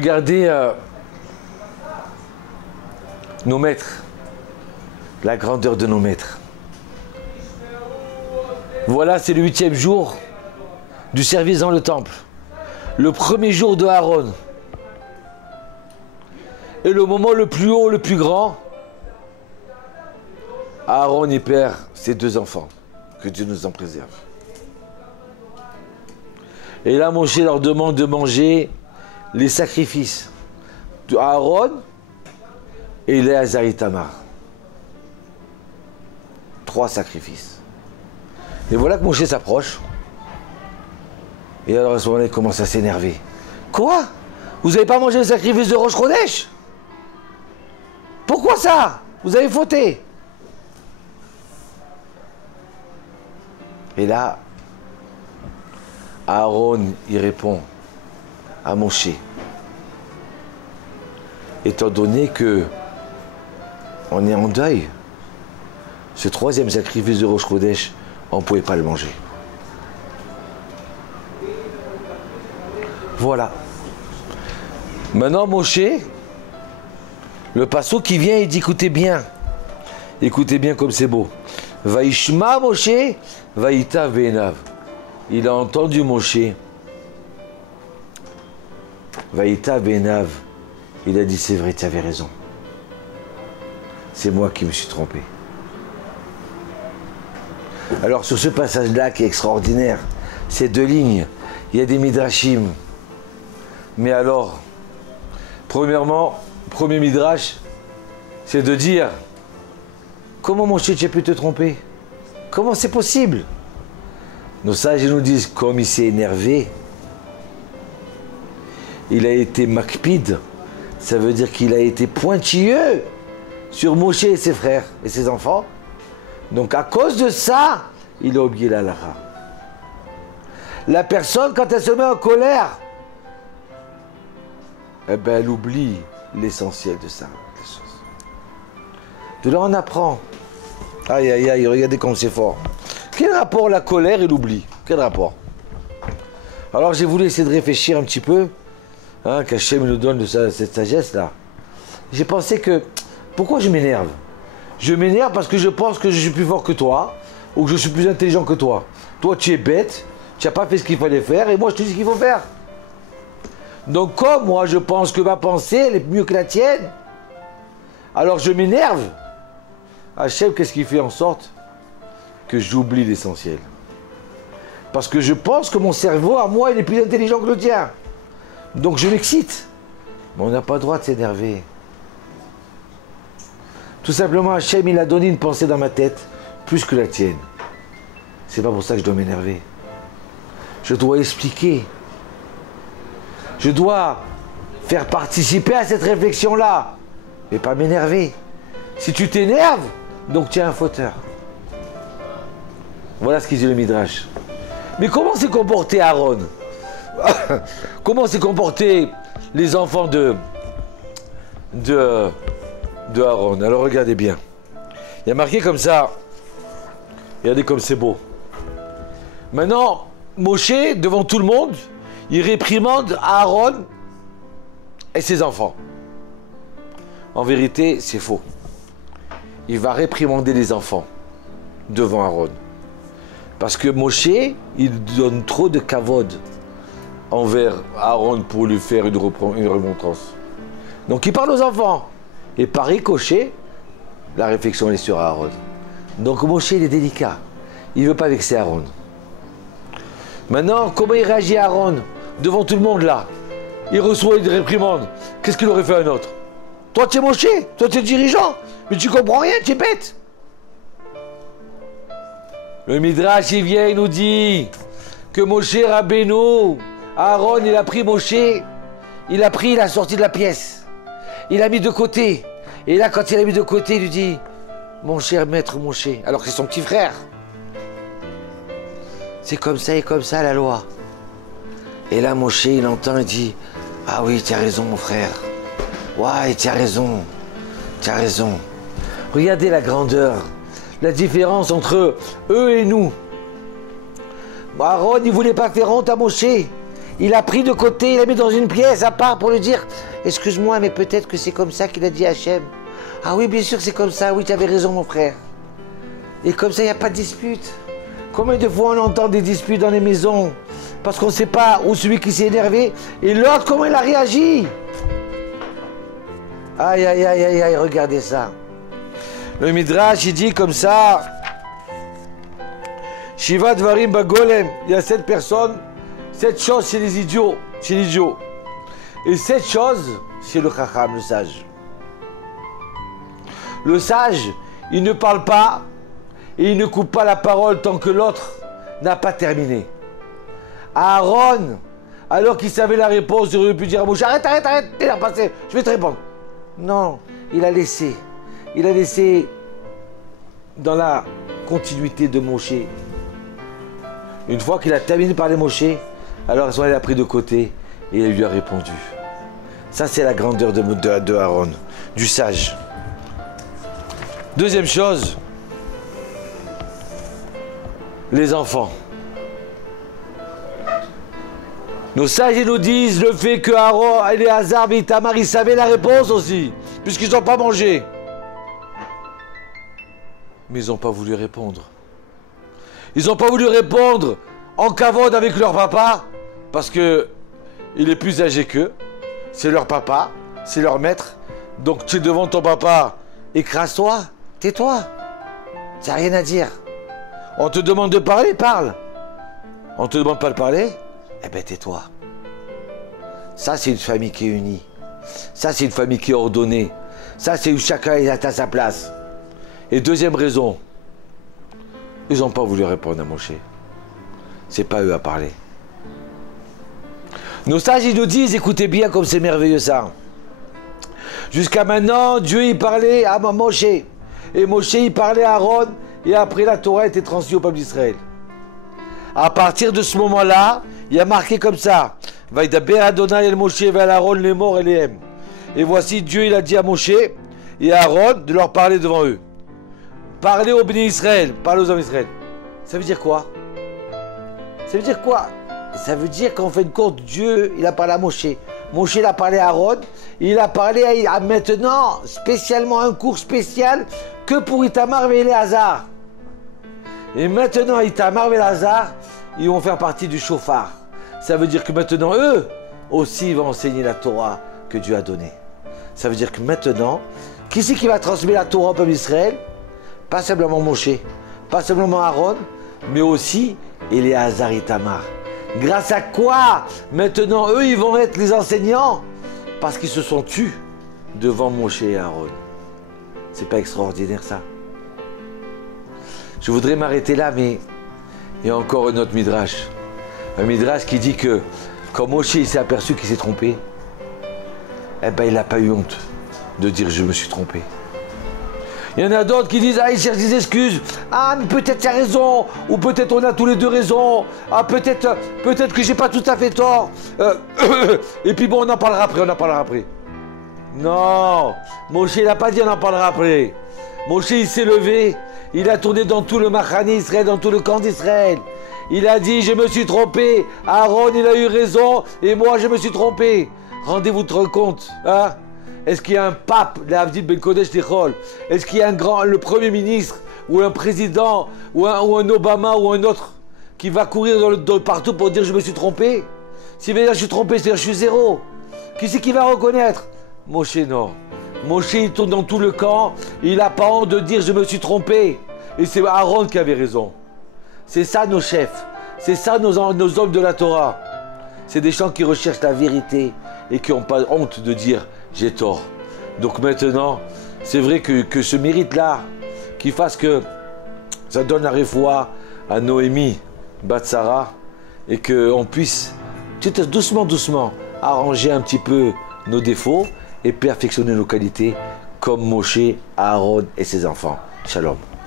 regardez nos maîtres, la grandeur de nos maîtres. Voilà, c'est le 8e jour du service dans le temple. Le premier jour de Aaron. Et le moment le plus haut, le plus grand, Aaron y perd ses 2 enfants. Que Dieu nous en préserve. Et là, Moshe leur demande de manger les sacrifices de Aaron et Éléazar et Tamar. 3 sacrifices. Et voilà que Moshe s'approche. Et alors à ce moment-là, il commence à s'énerver. Quoi? Vous n'avez pas mangé le sacrifice de Rosh Chodesh? Pourquoi ça? Vous avez fauté. Et là, Aaron, il répond à Moshe. Étant donné que on est en deuil, ce 3e sacrifice de Rosh Chodesh, on ne pouvait pas le manger. Voilà. Maintenant, Moshe, le passeau qui vient, il dit écoutez bien comme c'est beau. Vaishma Moshe, vaïta benav. Il a entendu Moshe. Vaïta benav. Il a dit c'est vrai, tu avais raison. C'est moi qui me suis trompé. Alors sur ce passage-là qui est extraordinaire, ces 2 lignes, il y a des midrashim. Mais alors, premièrement, premier midrash, c'est de dire comment Moshe tu as pu te tromper? Comment c'est possible? Nos sages nous disent comme il s'est énervé, il a été makpid, ça veut dire qu'il a été pointilleux sur Moshe et ses frères et ses enfants. Donc à cause de ça, il a oublié la halakha. La personne, quand elle se met en colère, eh ben, elle oublie l'essentiel de ça. De là, on apprend. Aïe, aïe, aïe, regardez comme c'est fort. Quel rapport la colère et l'oubli? Quel rapport? Alors, j'ai voulu essayer de réfléchir un petit peu, hein, qu'Hachem nous donne de cette sagesse-là. J'ai pensé que, pourquoi je m'énerve? Je m'énerve parce que je pense que je suis plus fort que toi, ou que je suis plus intelligent que toi. Toi, tu es bête, tu n'as pas fait ce qu'il fallait faire, et moi, je te dis ce qu'il faut faire. Donc, comme moi, je pense que ma pensée, elle est mieux que la tienne, alors je m'énerve. Hachem, qu'est-ce qui fait en sorte que j'oublie l'essentiel? Parce que je pense que mon cerveau, à moi, il est plus intelligent que le tien. Donc, je m'excite. Mais on n'a pas le droit de s'énerver. Tout simplement, Hachem, il a donné une pensée dans ma tête, plus que la tienne. C'est pas pour ça que je dois m'énerver. Je dois expliquer. Je dois faire participer à cette réflexion-là, mais pas m'énerver. Si tu t'énerves, donc tu es un fauteur. Voilà ce qu'il dit le Midrash. Mais comment s'est comporté Aaron? Comment s'est comporté les enfants de Aaron? Alors regardez bien. Il y a marqué comme ça. Regardez comme c'est beau. Maintenant, Moshe, devant tout le monde, il réprimande Aaron et ses enfants. En vérité, c'est faux. Il va réprimander les enfants devant Aaron. Parce que Moshe, il donne trop de kavod envers Aaron pour lui faire une remontrance. Donc il parle aux enfants. Et par ricochet, la réflexion est sur Aaron. Donc Moshe, il est délicat. Il ne veut pas vexer Aaron. Maintenant, comment il réagit Aaron devant tout le monde là? Il reçoit une réprimande. Qu'est-ce qu'il aurait fait à un autre? Toi, tu es Moshe, toi, tu es dirigeant, mais tu comprends rien, tu es bête. Le Midrash, il vient, il nous dit que Moshe Rabbeinu, Aaron, il a pris Moshe, il a sorti de la pièce. Il a mis de côté. Et là, quand il a mis de côté, il lui dit, mon cher maître Moshe, alors que c'est son petit frère. C'est comme ça et comme ça la loi. Et là, Moshe, il entend et dit, ah oui, tu as raison, mon frère. Ouais, tu as raison. Tu as raison. Regardez la grandeur, la différence entre eux et nous. Aaron, il ne voulait pas faire honte à Moshe. Il a pris de côté, il l'a mis dans une pièce à part pour lui dire « Excuse-moi, mais peut-être que c'est comme ça qu'il a dit Hachem. » « Ah oui, bien sûr, c'est comme ça. Oui, tu avais raison, mon frère. » Et comme ça, il n'y a pas de dispute. Combien de fois on entend des disputes dans les maisons parce qu'on ne sait pas où celui qui s'est énervé et l'autre, comment il a réagi. Aïe, aïe, aïe, aïe, aïe, regardez ça. Le Midrash, il dit comme ça, Shiva Dvarim Bagolem, il y a 7 personnes, 7 choses chez les idiots, chez l'idiot. Et 7 choses chez le Chacham, le sage. Le sage, il ne parle pas et il ne coupe pas la parole tant que l'autre n'a pas terminé. Aaron, alors qu'il savait la réponse, il aurait pu dire à Moshe, arrête, arrête, arrête, t'es là, passé, je vais te répondre. Non, il a laissé dans la continuité de Moshe. Une fois qu'il a terminé par les Moshe, alors à ce moment il a pris de côté et il lui a répondu. Ça, c'est la grandeur de Aaron, du sage. Deuxième chose, les enfants. Nos sages ils nous disent le fait que Aaron, Éléazar et Itamar, ils savaient la réponse aussi, puisqu'ils n'ont pas mangé. Mais ils n'ont pas voulu répondre. Ils n'ont pas voulu répondre en cavode avec leur papa, parce que il est plus âgé qu'eux. C'est leur papa, c'est leur maître. Donc tu es devant ton papa, écrase-toi, tais-toi. Tu n'as rien à dire. On te demande de parler, parle. On ne te demande pas de parler, eh ben tais-toi. Ça, c'est une famille qui est unie. Ça, c'est une famille qui est ordonnée. Ça, c'est où chacun est à sa place. Et deuxième raison, ils n'ont pas voulu répondre à Moshe. C'est pas eux à parler. Nos sages, ils nous disent, écoutez bien comme c'est merveilleux ça. Jusqu'à maintenant, Dieu, il parlait à Moshe. Et Moshe, il parlait à Aaron. Et après, la Torah était transmise au peuple d'Israël. À partir de ce moment-là, il y a marqué comme ça. Vaïdaber Adonai el Moshe vel Aaron les morts et les M. Et voici, Dieu, il a dit à Moshe et à Aaron de leur parler devant eux. Parlez aux bénis Israël, parlez aux hommes d'Israël. Ça veut dire quoi? Ça veut dire quoi? Ça veut dire qu'en fin de compte, Dieu, il a parlé à Moshe. Moshe, il a parlé à Aaron. Il a parlé à maintenant, spécialement un cours spécial que pour Itamar et Éléazar. Et maintenant, Itamar et Éléazar, ils vont faire partie du chauffard. Ça veut dire que maintenant, eux aussi vont enseigner la Torah que Dieu a donnée. Ça veut dire que maintenant, qui c'est qui va transmettre la Torah au peuple d'Israël? Pas simplement Moshe, pas simplement Aaron, mais aussi Éléazar et Itamar. Grâce à quoi maintenant eux ils vont être les enseignants? Parce qu'ils se sont tus devant Moshe et Aaron. C'est pas extraordinaire ça? Je voudrais m'arrêter là, mais il y a encore un autre midrash. Un midrash qui dit que quand Moshe s'est aperçu qu'il s'est trompé, eh ben il n'a pas eu honte de dire je me suis trompé. Il y en a d'autres qui disent, ah, ils cherchent des excuses. Ah, mais peut-être tu as raison. Ou peut-être on a tous les deux raison. Ah, peut-être que j'ai pas tout à fait tort. Et puis bon, on en parlera après, Non, Moshe, il n'a pas dit on en parlera après. Moshe, il s'est levé. Il a tourné dans tout le Machani Israël, dans tout le camp d'Israël. Il a dit, je me suis trompé. Aaron, il a eu raison. Et moi, je me suis trompé. Rendez-vous compte, hein? Est-ce qu'il y a un pape, l'Avdil Ben Kodesh Tichol? Est-ce qu'il y a le Premier ministre, ou un président, ou un Obama, ou un autre, qui va courir partout pour dire je me suis trompé? S'il veut dire je suis trompé, c'est-à-dire je suis zéro. Qui c'est qui va reconnaître? Moshe, non. Moshe, il tourne dans tout le camp, il n'a pas honte de dire je me suis trompé. Et c'est Aaron qui avait raison. C'est ça nos chefs, c'est ça nos hommes de la Torah. C'est des gens qui recherchent la vérité et qui n'ont pas honte de dire j'ai tort. Donc maintenant, c'est vrai que ce mérite-là, qui fasse que ça donne la réfoua à Noémie, Batsara, et qu'on puisse doucement, doucement arranger un petit peu nos défauts et perfectionner nos qualités comme Moshe, Aaron et ses enfants. Shalom.